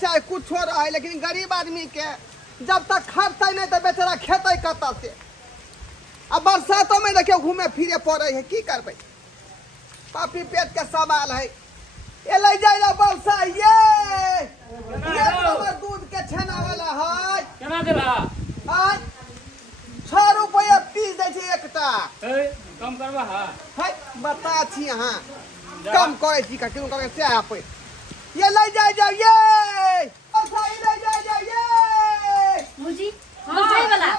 चाहे कुछ रहे, लेकिन गरीब आदमी के जब तक खरते नहीं तो बेचारा खेते कत से। अब बरसातों में देखियो घूमे फिरे पड़े है, की करबे, पापी पेट के सवाल है। ये ले जाए बरसा ये दूध के छेना वाला है केना देला 6 रुपया पीस दे छे एकटा। कम करबा है बता छी अहाँ कम करे छी का किनु करे से आप ये ले जाए जाओ ये बरसा ये ले जाए जाओ ये मुजी हम जाई वाला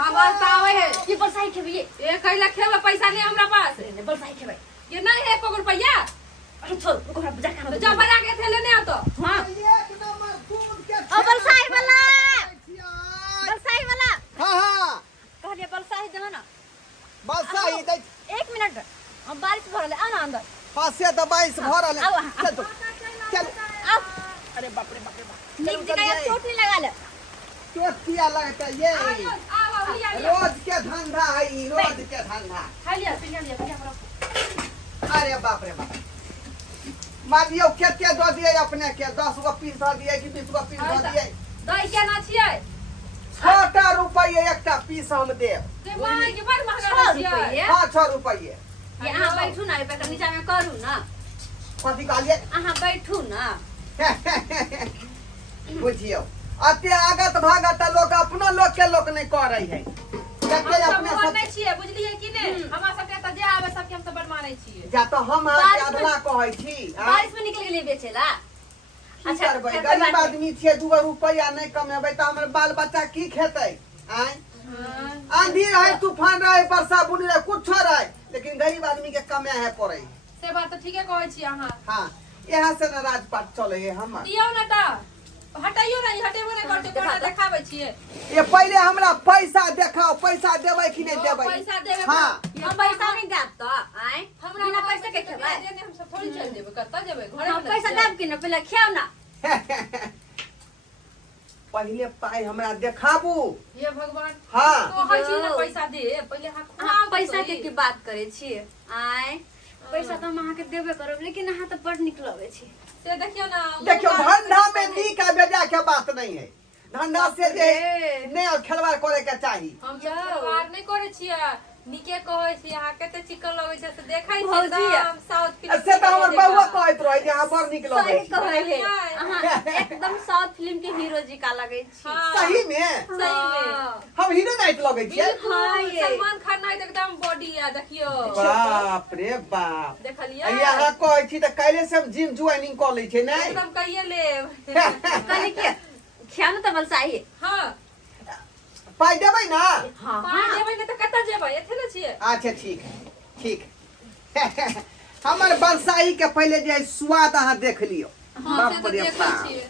आवाज आवे है ये बरसाई खेबे ए कैला खेबे पैसा नहीं हमरा पास ये बरसाई खेबे ये नहीं है 1 रुपया अरे छोड़ ओकरा बजा के तो जा बजा के थे लेने आ तो हां एक नंबर दूध के ओ बरसाई वाला बरसाई वाला हां कहलिए बरसाई दे ना बरसा ही दे 1 मिनट हम बारिश भरले आ ना अंदर पासे तो 22 भरल है। चल तो चल आओ अरे बाप रे बाप रे बाप नीक जगह चोटी लगा ले चोटिया लगता ये आओ लिया रोज के धंधा है, ई रोज के धंधा। खा लिया पिया लिया अरे बाप रे बाप मान लियो केते दो दिए अपने के 10 गो पीस दो दिए कि 20 गो पीस दो दिए। दही केना छियै 6 रुपये एकटा पीस हम देब। ते माय के बड़ महंगा छियै हां 6 रुपये। ये अहाँ बैठू ना पे नीचा में करू ना कथी कहलिए अहाँ बैठू ना बुझियो अते आगत भागत लोग अपना लोग के लोग नहीं करे है। जते हम अपने सब सब नहीं छियै बुझलियै कि ने हमरा सब के त जे आवे सब के हम त बड़ मानै छियै जा तो हम अधला कहै छी। बारिश में निकल गेलिए बेचेला। अच्छा गरीब आदमी छियै 2 रुपया नहीं कमेबै त हमर बाल बच्चा की खेतै आय। आंधी रहे तूफान रहे वर्षा बुनी रहे कुछ रहे, लेकिन गरीब आदमी के कमे है पड़े। से बात त ठीके कहै छी अहाँ। हां यहाँ से न राजपाट चले है हमर। दियौ ना त हटाइयो ना हटेबो नहीं करते कोना देखाबै छियै। ये पहले हमरा पैसा देखाओ, पैसा देबै कि नहीं देबै। पैसा देबै हां हम पैसा नहीं देब तो आय हमरा बिना पैसा के खेबै देने हम सब थोड़ी चल जेबै कत्ता जेबै घरे हम पैसा देब कि ना पहले खाओ ना पहले पाई हमरा देखाबू। हे भगवान हां कहै छी ना पैसा दे पहले हां अहाँ पैसा के बात करे छी आय पैसा तो हम अहाँ के देबे करब, लेकिन अहाँ तो बड़ निक लगे छी। से देखियो ना देखियो धंधा में नीक आ बेजा के बात नहीं है। धंधा से जे नहीं खेलवाड़ करे के चाहिए। हम खिलवाड़ नहीं करे छियै निके कहै छी अहाँ कते चिकन लगै छै से देखै छी भौजी, एकदम साउथ फिल्म से तो हमर बउआ कहत रहे जे हमर निक लगे सही छै। कहै है अहाँ एकदम साउथ फिल्म के हीरो जी का लगे छी। हाँ। सही में सही में हम हीरो नाइट लगे छियै। हाँ, ये। सलमान खान नहीं एकदम बॉडी है देखियो बाप रे बाप देखलिए यहाँ कहै छी त काल्हि से हम जिम ज्वाइनिंग क लै छै नै। एकदम कहिए लेब कहले के खाना तो बलसाई हां पाई देबै ना। हां पानी देबै ने त कत्ता जेबै एथे न छियै। अच्छा ठीक ठीक हमर बरसाई के पहले जे स्वाद अहाँ देख लियो। हां से बाप तो रे देखै बाप छियै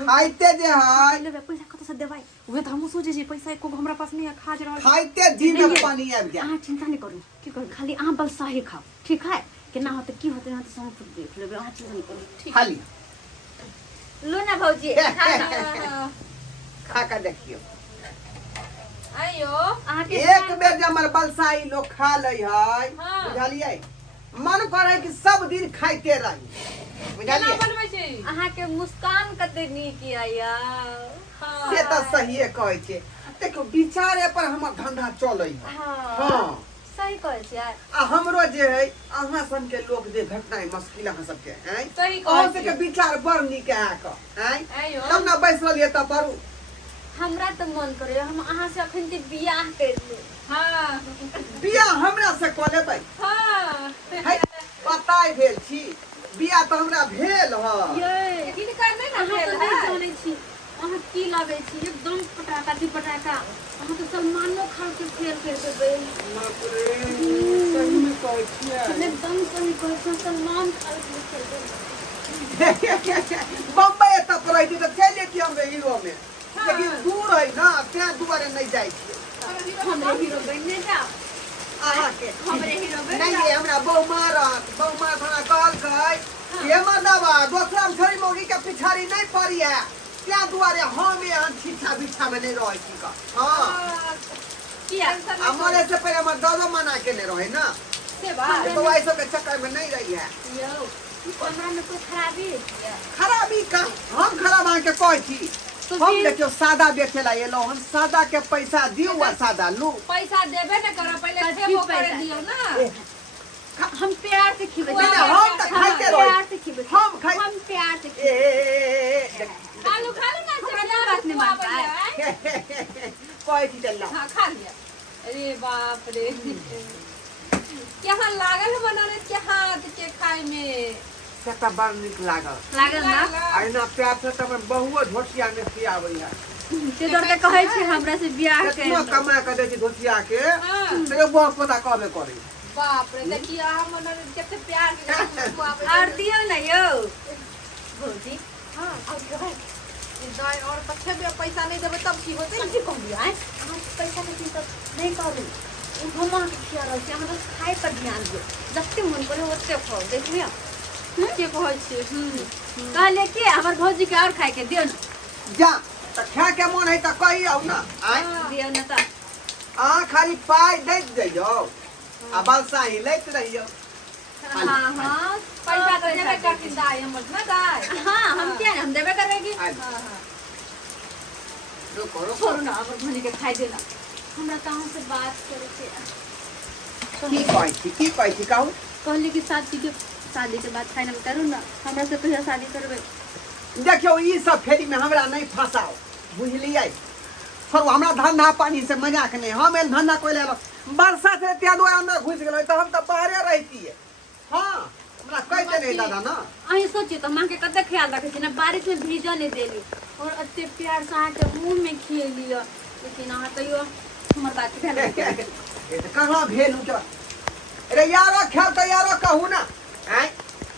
खाइते जे है लेबे पैसा कत से देबै उहे त हम सोचे छी पैसा एको हमरा पास नहीं है खाज रहल। खाइते जी में पानी आबि जाए। अहाँ चिंता नहीं करू की करू खाली अहाँ बलसाही खाओ ठीक है केना होते की होते ना तो सब कुछ देख लेबे अहाँ चिंता नहीं करू खाली लो ना भौजी खा के देखियो। आयो अहाँ के एक बेर जे हमर बलसाई लोग खा ले है हाँ। बुझलिए मन करे कि सब दिन खाइते रही केना बुझलिए। बनबै छी अहाँ के मुस्कान कते नीक आया हां से तो सहिए कहै छै। देखो विचारे पर हमर धंधा चलै है। हां सही कहै छी आ हमरो जे है अहाँ सन के लोग जे घटना मुश्किल अहाँ सब के हैं सही अहाँ कहै सब के विचार बड़ नीक है क हैं आयो तब ना बैसल ये त परू हमरा तो मन करे हम अहाँ से अखन के बियाह कर लू। हां बियाह हमरा से क लेबै। हां है बताई भेल छी बियाह तो हमरा भेल ह। ये किन कर नै ना अहाँ भेल तो है नहीं जाने छी अहाँ की लागे छी एकदम पटाका ती पटाका अहाँ तो सलमानो खान के फेल कर देबे बाप रे सही में कहै छियै। एकदम सही कहै छी सलमान खान के फेल देबे बम्बई तक रही थी तो चल जेती हम हीरो में, लेकिन दूर है ना त्या दुआरे नहीं जाय छी। हमरे हीरो बनने जा अहाँ के हमरे हीरो बन नहीं ये हमरा बहु मारत हमरा कहल गई ये मर्दवा दोसरा में छोरी मौगी के पिछाड़ी नहीं पड़ी है त्या दुआरे हम यहाँ छिछा बिछा में नहीं रहे छी का। हां किया हमारे से पहले हम दादो मना के नहीं रहे ना से बात तो ऐसो के चक्कर में नहीं रही है। यो हमरा में कोई खराबी है क्या? खराबी का हम खराब आके कहै छी तो हम फिर- देखियो सादा बेचे ला एलो हम सादा के पैसा दियो आ सादा लू पैसा देबे न करो पहले कथी ठेको करे पैसा? दियो ना। हम प्यार से खिबै नहीं, छी। हम तो खाइते रही। प्यार से खिबै छी। हम खाइ- हम प्यार से ए खिबै खालू खालू ना हमरा बात नहीं मानता है। कहै छी चल हां खा लिया। अरे बाप रे केहाँ लागल बनाने के हाथ के खाए में सेटा बड़ नीक लागल लागल ना? आइना प्यार से त बहुओ झोटिया में खियाबै है से दर के कहै छी हमरा से बियाह के कितना कमा के दै छी झोटिया के हाँ। से बहुत पता कहबे करे बाप रे देखिए हम बनाने कितने प्यार के खुआवे और दियो ना यो भौजी। हां और दाई और पछे भी पैसा नहीं देबे तब की होते कथी कहलियै आइ हम पैसा के चिंता नहीं करू। उ हम के खिया रहल छी हमरा खाए पर ध्यान दियो जते मन करे ओते खाओ देखियो। के कहै छी कहले कि हमर भौजी के और खाए के दियो ना। जा त खा के मन है त कही आउ ना आइ दियो ना त आ खाली पाई दैत जइयो आ बलसाही लैत रहियो हां हां पैसा तो देबे करथिन दाई हमर ना दाई। हां हम क्या हम देबे करबे की आइ हां हां रुको रुको छोड़ू ना हमर भौजी के खाए देना। हमरा कहां से बात करे के की कहै छी कहू कहली कि शादी के बाद फाइनल करू ना हमरा से कहिया शादी करबे। देखियो ई सब फेरी में हमरा नहीं फंसाओ बुझलियै छोड़ू हमरा धंधा पानी से मजाक नहीं हम एल धंधा कोई ले लो बरसा से त्यादो अंदर घुस गेलो त हम त बाहरे रहतिए हां हमरा कहते नहीं दादा ना अहीं सोचिए तो मां के कते ख्याल रखे छी ना बारिश में भीजो नहीं देली और अत्ते प्यार से आके मुंह में खिए लियो लेकिन अहाँ तैयो हमर बात ध्यान नहीं केलियै। ए त कहां भेल उ अरे यारो खेल त यारो कहू ना हैं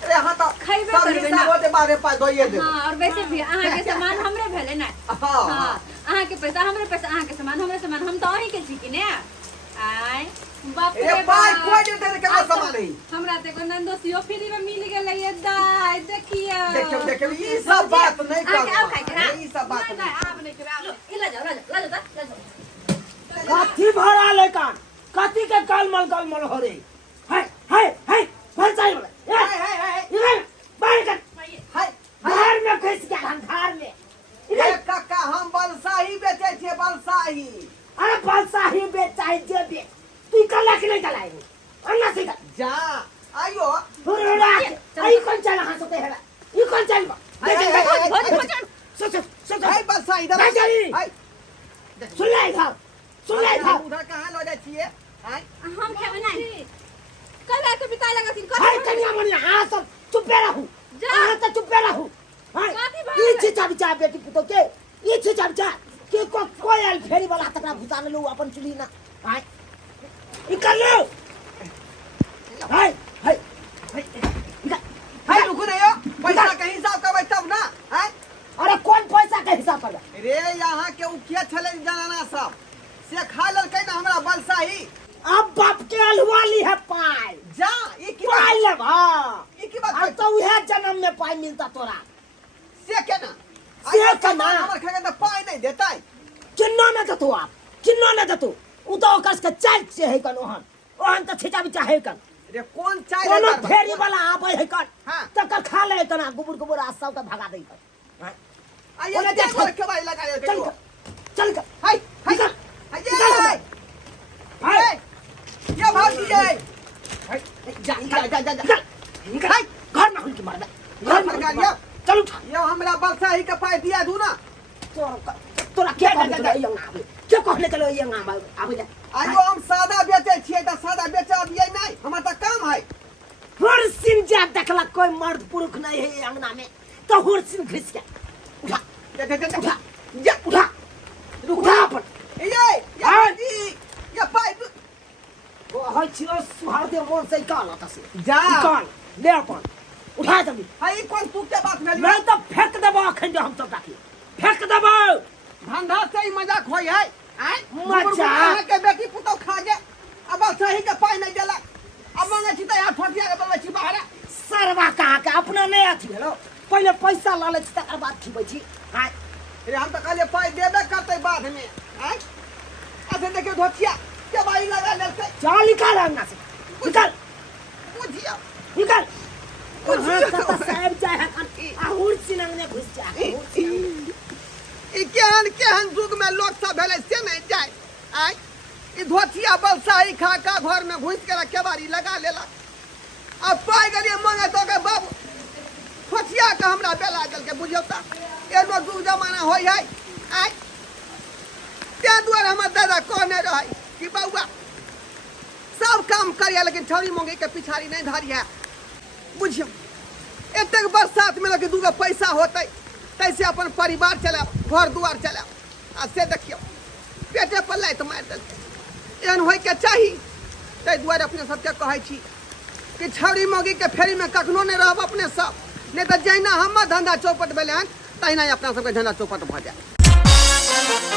अरे हां त खइबे सब करबे हिसाब ना। होते बारे पास दोइए दे हाँ और वैसे भी अहाँ के सामान हमरे भेले ना। हां हाँ अहाँ के पैसा हमरे पैसा अहाँ के सामान हमरे सामान हम तो अहीं के छी कि ने आय बाप ए रे पाई बाप। कोई दे दे के सामान नहीं हमरा ते को नंदोसियो फ्री में मिल गेलै ये दाई देखिए देखियो देखियो ई सब बात नहीं आके आओ खाए के ना। कर ई सब बात नहीं नहीं आप नहीं करे इला जाओ ला जाओ कथी भरा ले कान कथी के कलमल हो रे है भरचाई वाला हाय हाय हाय इधर बाहर कर हाय बाहर में घुस गया हम घर में ए इधर काका हम बलसाही बेचे छे बलसाही अरे पैसा ही बेचाई जे बे तू कल के नहीं चलाए अन्ना से जा आयो हुरड़ा आई कौन चला हां सोते हेड़ा ई कौन चल सो हाय बलसाही इधर नहीं चली। हाय सुन ले था उधर कहां ले जाय छिए हाय हम खेबे नहीं कल आके बिता लगा थी हाय कन्या मनिया हां सब चुपे रहू हां तो चुपे रहू हां काफी भाग ई छिचा बिचा बेटी पुतो के ई छिचा बिचा के कोई आल फेरी वाला तकरा घुसा ले लो अपन चुली ना हाय निकल लो हाय हाय हाय रुको रे यो पैसा के हिसाब करबै तब ना हाय अरे कौन पैसा के हिसाब पर रे यहाँ के उ के छले जनाना सब से खा ललकै ना हमरा बलसाही अब बाप के अलवाली है पाई जा ई की पाई बात ले हां ई की बात अब तो वह जन्म में पाई मिलता तोरा से के ना से के ना। हमर खाके त पाई नहीं देतै किन्नो न दतु आप किन्नो न दतु उ तो ओकर के चाय से है कन ओहन तो छिचा बिचा है कन रे कौन चाय कोनो रे फेरी वाला आबै है कन हां तकर खा ले तना गुबुर आ सब त भगा दे आइए ओने देख देख। के भाई लगा दे चल चल कर हाय हाय निकल। हाय हाय ये भागी जाए हाय जा जा जा जा निकल निकल घर में हुन के मार घर में सरकार ये चल उठा ये हमरा बलसाही के पाई दिया दू ना तोरा क्या कहले चलो यंग आवे क्या कहले चलो यंग आवे जा आइयो हम सादा बेचे छिए त सादा बेचा दिए नहीं हमर त काम है हुरसिन जा देखला कोई मर्द पुरुष नहीं है अंगना में तो हुरसिन घिस गया उठा जा उठा जा उठा उठा अपन ये हाँ। जी ये पाई वो है छिरो सुहार दे मोन से निकाल आता से जा निकाल ले अपन उठा जल्दी हाय कौन तू के बात भेली नहीं तो फेंक देबो अखन जो हम सब राखी फेंक देबो धंधा से ही मजाक होई है आय मजाक? के बेटी पुतो खा गे अब सही के पाई नहीं देला अब मांगे छी त यार ठोटिया के बोले छी बाहर सरवा कहा के अपना नहीं अथी भेलो पहले पैसा ला ले छी तकर बाद खिबै छी हाय रे हम त कहले पाई देबे करते बाद में आय ऐसे देखियो धोतिया के बाई लगा लेते चल निकाल अंगना से निकाल बुझिया निकाल कहाँ कता साहब जाए है आहुर सिनंग ने घुस जा ई केहन केहन युग में लोग सब भेले से नहीं जाए आय ई धोतिया बलसाही खा का घर में घुस के केवाड़ी लगा लेला अब पाई गलिए मांगे तो के बाबू धोतिया का हमरा बेला जल के बुझौता एनो युग जमाना होई है आय ते दुआरे हमर दादा कहने रहे कि बउआ सब काम करिया लेकिन छौरी मोंगी के पिछाड़ी नहीं धारी है बुझियो एतेक बरसात में लगे दूगो पैसा होते तैसे अपन परिवार चलाओ घर दुआर चलाओ आ से देखियो पेटे पर लाइत मार देलकै एहन होय के चाही ताहि दुआरे अपने सबके कहै छी कि छौरी मोगी के फेरी में कखनो नहीं रहब अपने सब नहीं तो जहिना हमर धंधा चौपट भेलै हन तहिना अपना सबके धंधा चौपट भऽ जाए।